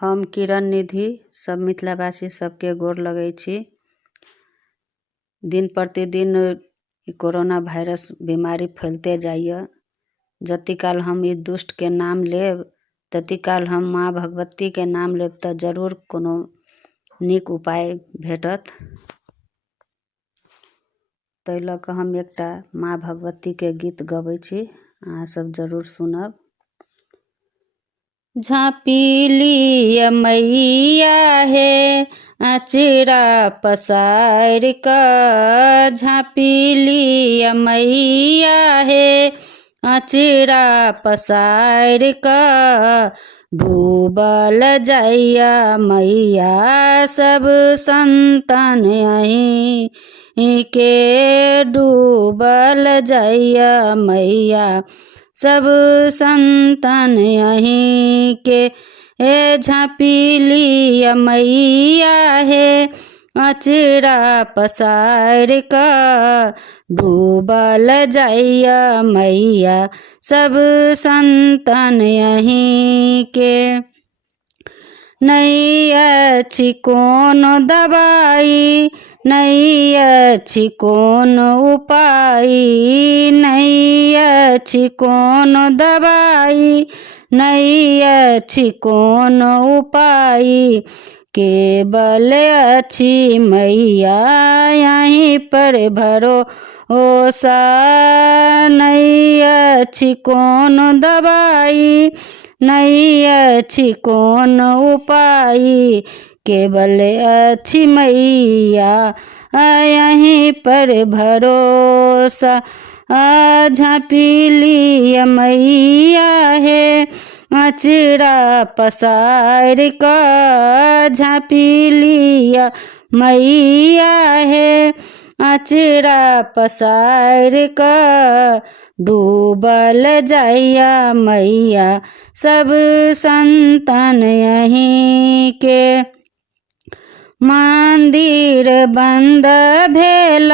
हम किरण निधि सब मिथिलावासी सबके गोर लगै छी। दिन प्रतिदिन कोरोना वायरस बीमारी फैलते जाइए। जति काल हम ई दुष्ट के नाम लेब तति काल हम माँ भगवती के नाम लेब तऽ जरूर कोनो नीक उपाय भेटत। ताहि लऽ कऽ हम एकटा माँ भगवती के गीत गबै छी, अहाँ सब जरूर सुनब। झाँपी लिय मैया हे अचरा पसार कऽ, झाँपी लिय मैया हे अचरा पसार कऽ, डूबल जाइया मैया सब संतान अहीं के, डूबल जाइया मैया सब संतान अहीं के। हे झाँपी लिय मैया हे अचरा पसार कऽ, डूबल जाइया मैया सब संतान अहीं के। नहीं अछि कोनो दवाई, नहीं अछि कोनो उपाय, नहीं अछि कोनो दवाई, नहीं अछि कोनो उपाय, केवल अछि मैया यहीं पर भरोसा। नहीं अछि कोनो दवाई, नहीं अछि कोनो उपाय, केवल अछि मैया यहीं पर भरोसा। झाँपी लिय मैया हे अचरा पसार कऽ, झाँपी लिय मैया हे अचरा पसार कऽ, डूबल जाइया मैया सब संतान अहीं के। मंदिर बंद भेल,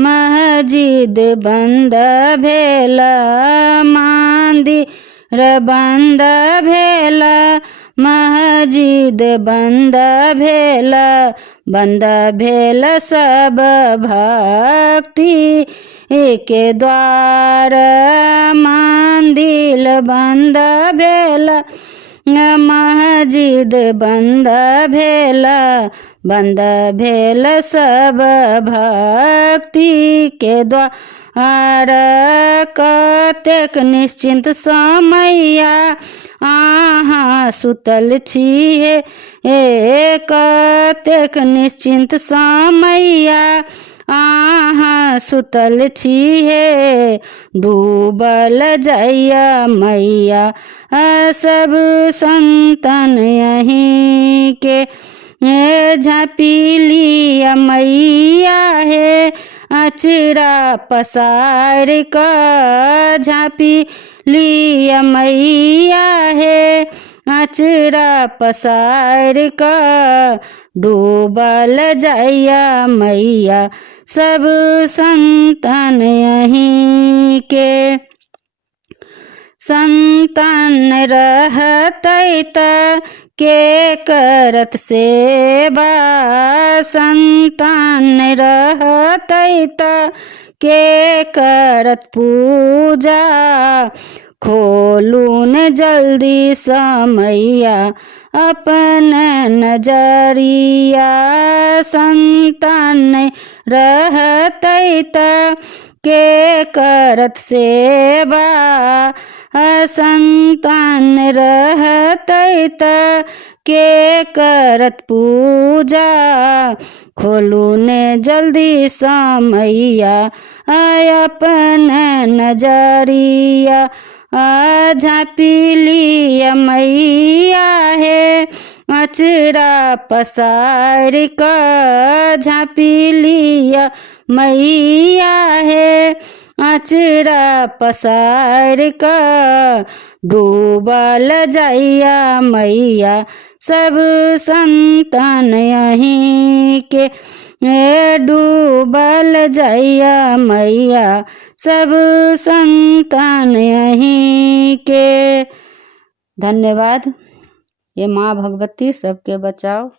मस्जिद बंद भेल, मंदिर बंद भेल, मस्जिद बंद भेल, बंद भेल सब भक्ति के द्वार। मंदिर बंद भेल, मस्जिद बंद भेल, बंद भेल सब भक्ति के द्वार। कतेक निश्चिंत समैया अहाँ सुतल छी हे, कतेक निश्चिंत समैया अहाँ सुतल छी हे, डूबल जाइया मैया सब संतान अहीं के। झाँपी लिय मैया हे अचरा पसार कऽ, झाँपी लिय मैया हे अचरा पसार कऽ, डूबल जाइया मैया सब संतान अहीं के। संतान रहतै तऽ के करत सेवा, संतान रहतै तऽ के करत पूजा, खोलू ने जल्दी समैया अपन नजरिया। संतान रहतै तऽ के करत सेवा, संतान रहतै तऽ के करत पूजा, खोलू ने जल्दी समैया अपन नजरिया। झाँपी लिय मैया हे अचरा पसार कऽ, झाँपी लिय मैया हे अचरा पसार कऽ, डूबल जाइया मैया सब संतान अहीं के। डूबल जाइया मैया सब संतान अहीं के। धन्यवाद। ये माँ भगवती सबके बचाओ।